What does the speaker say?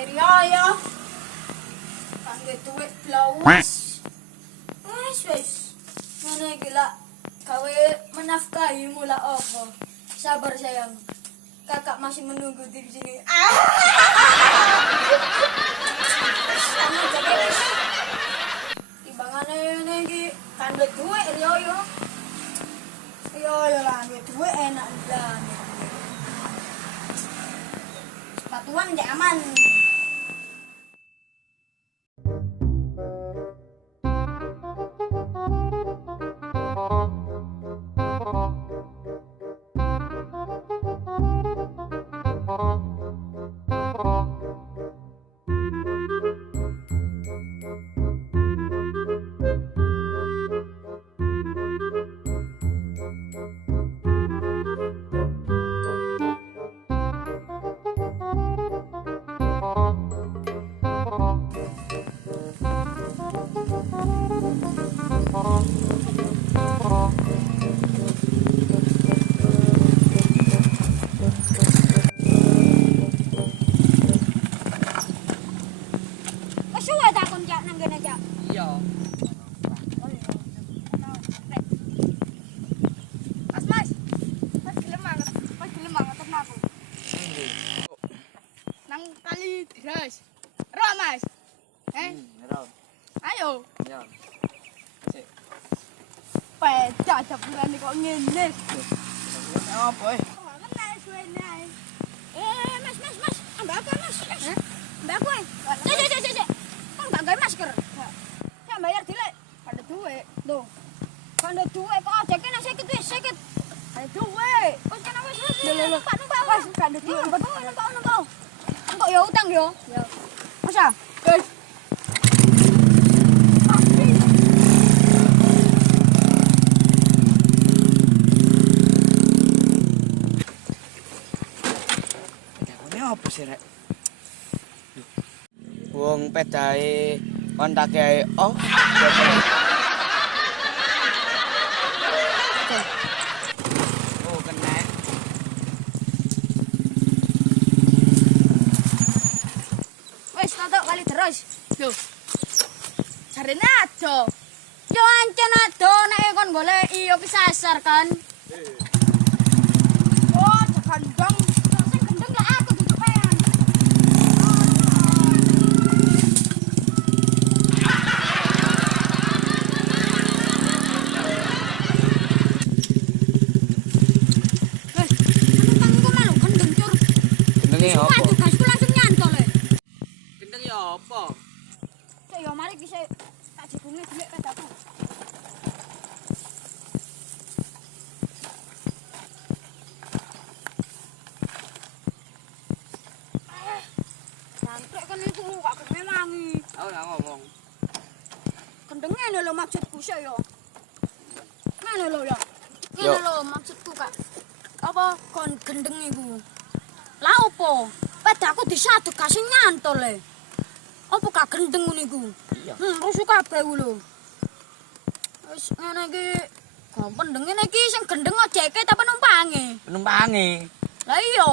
Teriaya. Kangge duit blawes. Wes. Ngene iki lak gawe menafkahi mula apa. Sabar sayang. Kakak masih menunggu di sini. Kamu jaga wis. Timbangane ngene iki kangge duit yo. Yo lah duit enak lah. Sepatuan aman. Nang kali deras. Ro Mas. Ro. Ayo. Ya. Sik. Pecah jaburan kok ngene. Apa Kena suene. Mas. Ambak apa Mas? Ambak kowe. Cek. Kok enggak gawe masker? Saya bayar dilek. Ada duit. Loh. Kan ada duit kok ajake nang 50. Ada duit. Kok kena wis. Lho. Pak numpak. Wis kan ada duit. Numpak. Kok ya utang yo? Ya. Masa? Guys. Ini apa sih, Rek? Wong pedae kontake oh. Oh, kena. Wis tatok kali terus. Lho. Jarene ado. Yo ancen ado nek kon goleki yo kesasar kan. Oh, gendeng. Sing gendeng lah aku dudukan. Penumpangku malu gendeng cur. Gendenge apa? Waduh, gasku langsung nyantol le. Gendeng ya apa? Cek yo mari bisa tak jebungi dhuwit padaku. Santrek kan iku gak kemelangi. Aku nggak ngomong. Gendeng ngene lho maksudku sik yo. Ngene lho ya. Yo. Ngene lho maksudku Kak. Apa kon gendeng iku? Lah opo? Pedaku disaduk kasih nyantol le. Apa gak gendeng ngono iku? Iya. Rusuh kabeh ku lho. Wis ngene iki gampang ngene iki sing gendeng ojeke ta penumpange. Penumpange. Lah iya.